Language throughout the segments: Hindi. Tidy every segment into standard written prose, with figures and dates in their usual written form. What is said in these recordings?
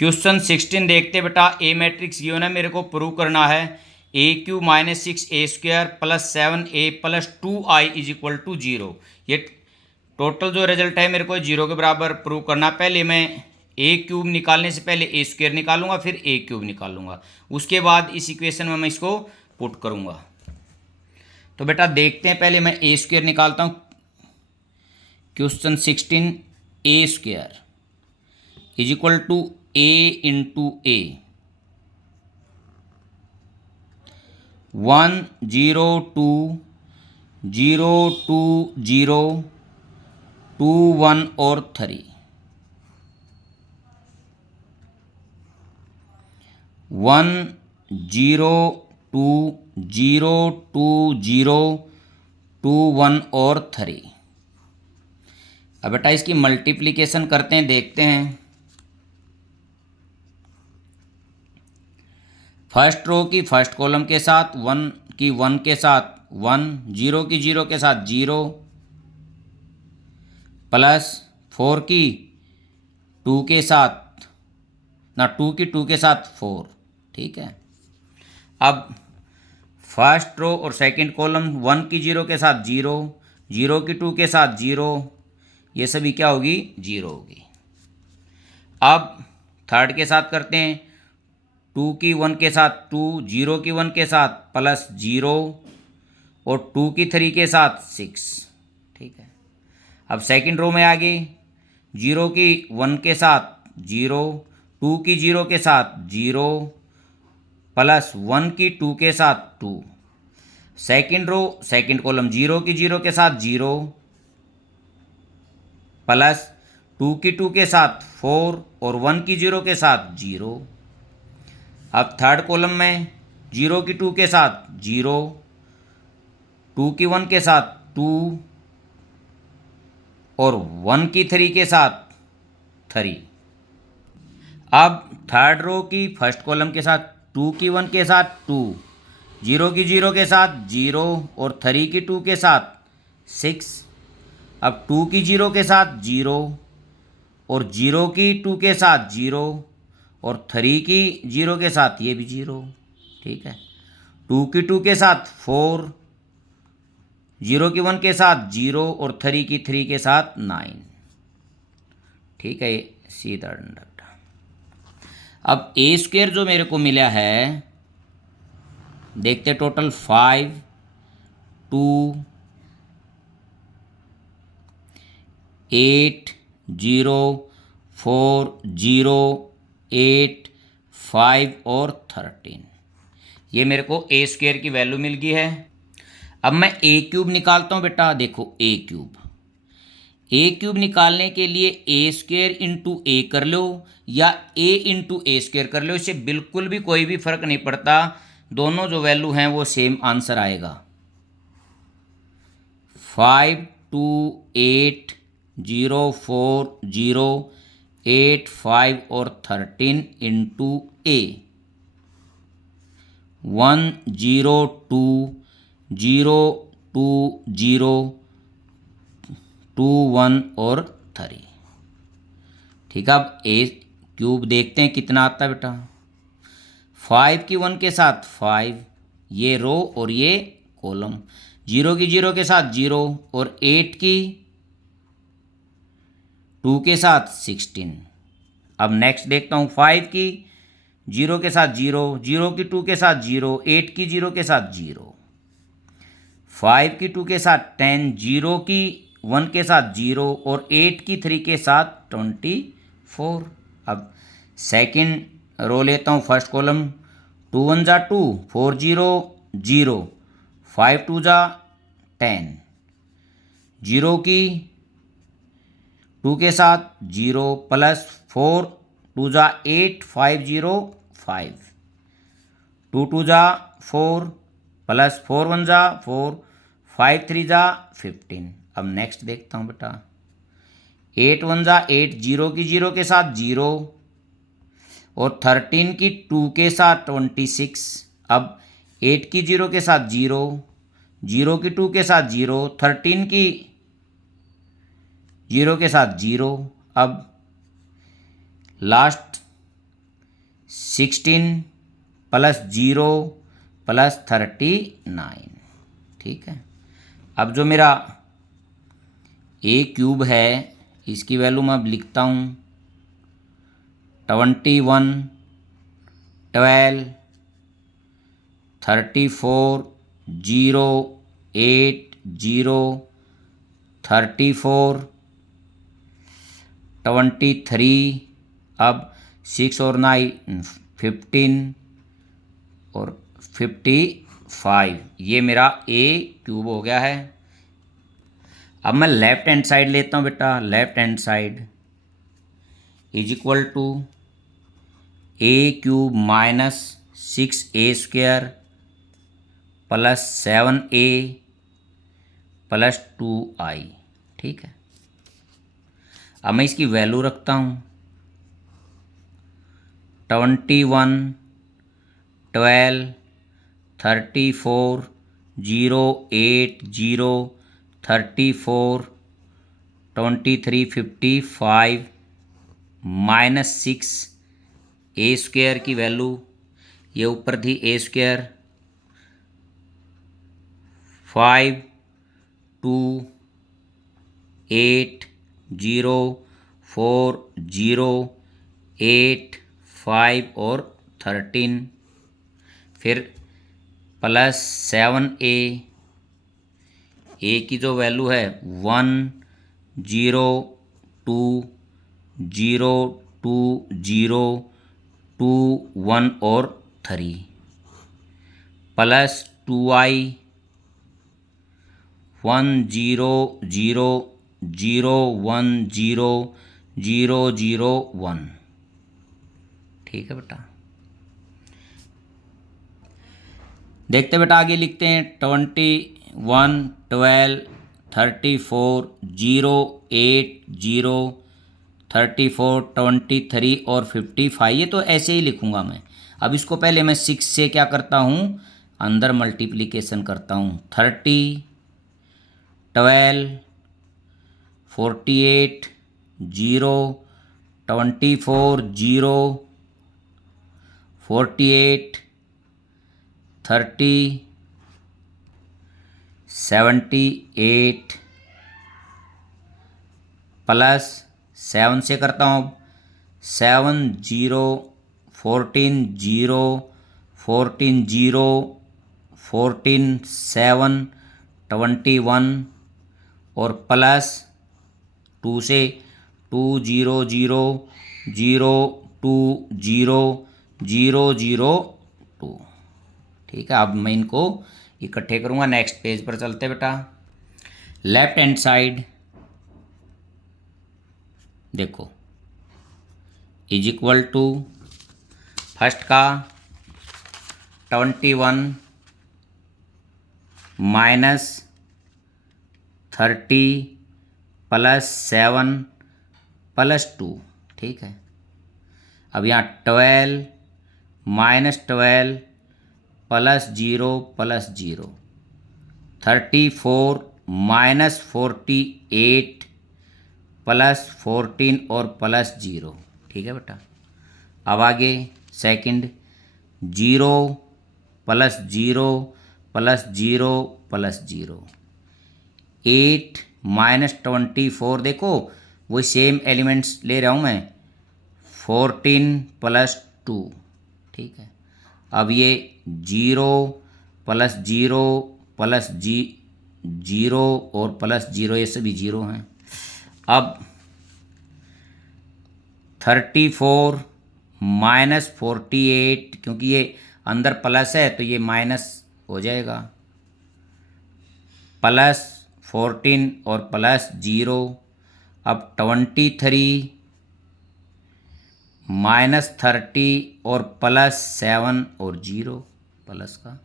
क्वेश्चन 16 देखते बेटा। ए मैट्रिक्स गिवन है, मेरे को प्रूव करना है A Q minus 6a² plus 7a plus 2i is equal to 0। ये टोटल जो रिजल्ट है मेरे को 0 के बराबर प्रूव करना। पहले मैं ए क्यूब निकालने से पहले ए स्क्वायर निकालूंगा, फिर ए क्यूब निकालूंगा, उसके बाद इस इक्वेशन में मैं इसको पुट करूंगा। तो बेटा देखते हैं, पहले मैं ए स्क्वायर निकालता हूँ। Question 16 a square is equal to a into a 1 0 2 0 2 0 2 1 और 3 1 0 2 0 2 0 2 1 और 3। अब बेटा इसकी मल्टीप्लिकेशन करते हैं, देखते हैं। फर्स्ट रो की फर्स्ट कॉलम के साथ 1 की 1 के साथ 1, 0 की 0 के साथ 0, प्लस 4 की 2 के साथ 2 की 2 के साथ 4। ठीक है। अब फर्स्ट रो और सेकंड कॉलम 1 की 0 के साथ 0, 0 की 2 के साथ 0, ये सभी क्या होगी? 0 होगी। अब थर्ड के साथ करते हैं। 2 की 1 के साथ 2, 0 की 1 के साथ प्लस 0 और 2 की 3 के साथ 6। ठीक है। अब सेकंड रो में आ गई। 0 की 1 के साथ 0, 2 की 0 के साथ 0 प्लस 1 की 2 के साथ 2। सेकंड रो सेकंड कॉलम 0 की 0 के साथ 0 प्लस 2 की 2 के साथ 4 और 1 की 0 के साथ 0। अब थर्ड कॉलम में 0 की 2 के साथ 0, 2 की 1 के साथ 2 और 1 की 3 के साथ 3। अब थर्ड रो की फर्स्ट कॉलम के साथ 2 की 1 के साथ 2, 0 की 0 के साथ 0 और 3 की 2 के साथ 6। अब 2 की 0 के साथ 0 और 0 की 2 के साथ 0 और 3 की 0 के साथ ये भी 0। ठीक है। 2 की 2 के साथ 4, 0 की 1 के साथ 0 और 3 की 3 के साथ 9। ठीक है, सीधा डंडा। अब ए स्क्वायर जो मेरे को मिला है, देखते टोटल 5 2 8 0 4 0 8 5 और 13। ये मेरे को ए स्क्वायर की वैल्यू मिल गई है। अब मैं ए क्यूब निकालता हूँ बेटा। देखो ए क्यूब निकालने के लिए ए स्क्वायर इंटू ए कर लो या ए इंटू ए स्क्वायर कर लो, इससे बिल्कुल भी कोई भी फर्क नहीं पड़ता, दोनों जो वैल्यू हैं वो सेम आंसर आएगा। 5 2 8 0 4 0 8 5 और 13 इंटू ए 1 0 2 0 2 0 2 1 और 3। ठीक है। अब ए क्यूब देखते हैं कितना आता है बेटा। 5 की 1 के साथ 5, ये रो और ये कॉलम, 0 की 0 के साथ 0 और 8 की 2 के साथ 16। अब नेक्स्ट देखता हूँ। 5 की 0 के साथ 0, 0 की 2 के साथ 0, 8 की 0 के साथ 0, 5 की 2 के साथ 10, 0 की 1 के साथ 0 और 8 की 3 के साथ 24। अब सेकंड रो लेता हूँ, फर्स्ट कॉलम। 2 1 जा 2, 4 0 0, 5 2 जा 10, 0 की 2 के साथ 0 प्लस 4 2 जा 8 5 0 5, 2 2 जा 4 प्लस 4 1 जा 4, 5 3 जा 15। अब नेक्स्ट देखता हूँ बेटा। 8 1 जा 8, 0 की 0 के साथ 0 और 13 की 2 के साथ 26। अब 8 की 0 के साथ 0, 0 की 2 के साथ 0, 13 की 0 के साथ 0। अब लास्ट 16 प्लस 0 प्लस 39। ठीक है, अब जो मेरा ए क्यूब है इसकी वैल्यू मैं अब लिखता हूँ 21 12 34 0 8 0 34 23। अब 6 और 9 15 और 55, ये मेरा ए क्यूब हो गया है। अब मैं लेफ्ट हैंड साइड लेता हूँ बेटा। Left hand side is equal to a cube minus 6a² plus 7a plus 2i। ठीक है, अब मैं इसकी वैल्यू रखता हूँ 21 12 34 0 8 0 34 23 55 माइनस 6a² की वैल्यू, ये ऊपर थी a², 5 2 8 0 4 0 8 5 और 13, फिर प्लस 7a, ए की जो वैल्यू है 1 0 2 0 2 0 2 1 और 3, प्लस 2i 1 0 0 0 1 0 0 0 1। ठीक है बेटा, देखते बेटा आगे लिखते हैं 21 12 34 0 8 0 34 23 और 55, ये तो ऐसे ही लिखूंगा मैं। अब इसको पहले मैं 6 से क्या करता हूँ, अंदर मल्टीप्लिकेशन करता हूँ। 30 12 48 0 24 0 48 30 78 प्लस 7 से करता हूँ 7 0 14 0 14 0 14 7 21 और प्लस 2 से 2 0 0 0 2 0 0 0 2। ठीक है, अब मैं इनको इकट्ठे करूँगा। नेक्स्ट पेज पर चलते बेटा। लेफ्ट हैंड साइड देखो इज इक्वल टू फर्स्ट का 21 माइनस 30 प्लस 7 प्लस 2। ठीक है, अब यहाँ 12 minus 12 plus 0 plus 0, 34 minus 48 plus 14 और प्लस 0। ठीक है बेटा, अब आगे second 0 plus 0 plus 0 plus 0, 8 minus 24, देखो वही सेम एलिमेंट्स ले रहा हूँ मैं, 14 प्लस 2। ठीक है, अब ये 0 प्लस 0 प्लस 0 और प्लस 0, ये सभी 0 हैं। अब 34 माइनस 48, क्योंकि ये अंदर प्लस है तो ये माइनस हो जाएगा, प्लस 14 और प्लस 0। अब 23 माइनस 30 और प्लस 7 और 0 प्लस का,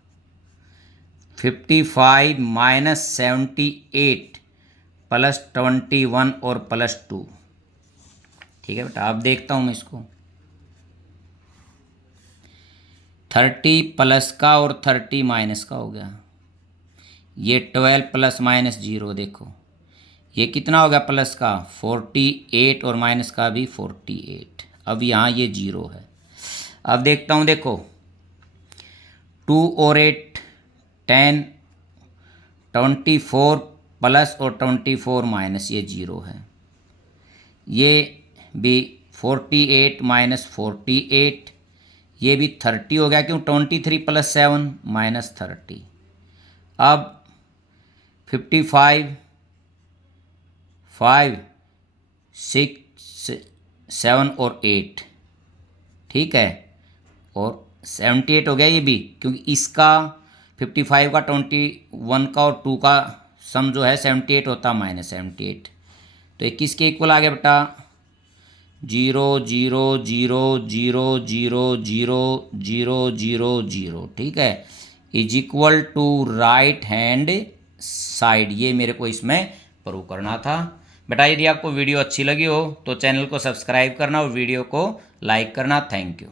55 माइनस 78 प्लस 21 और प्लस 2। ठीक है बेटा, अब देखता हूँ मैं इसको 30 प्लस का और 30 माइनस का हो गया, ये 12 प्लस माइनस 0, देखो ये कितना हो गया प्लस का 48 और माइनस का भी 48। अब यहाँ ये 0 है। अब देखता हूँ, देखो 2 और 8 10, 24 प्लस और 24 माइनस, ये 0 है। ये भी 48 माइनस 48, ये भी 30 हो गया, क्यों 23 प्लस 7 माइनस 30। अब 55 5 6 7 और 8, ठीक है, और 78 हो गया ये भी, क्योंकि इसका 55 का 21 का और 2 का सम जो है 78 होता है, माइनस 78। तो 21 के इक्वल आ गया बेटा 0 0 0 0 0 0 0 0 0, ठीक है, is equal to right hand side. ये मेरे को इसमें प्रूव करना था बेटा। यदि आपको वीडियो अच्छी लगी हो तो चैनल को सब्सक्राइब करना और वीडियो को लाइक करना। Thank you.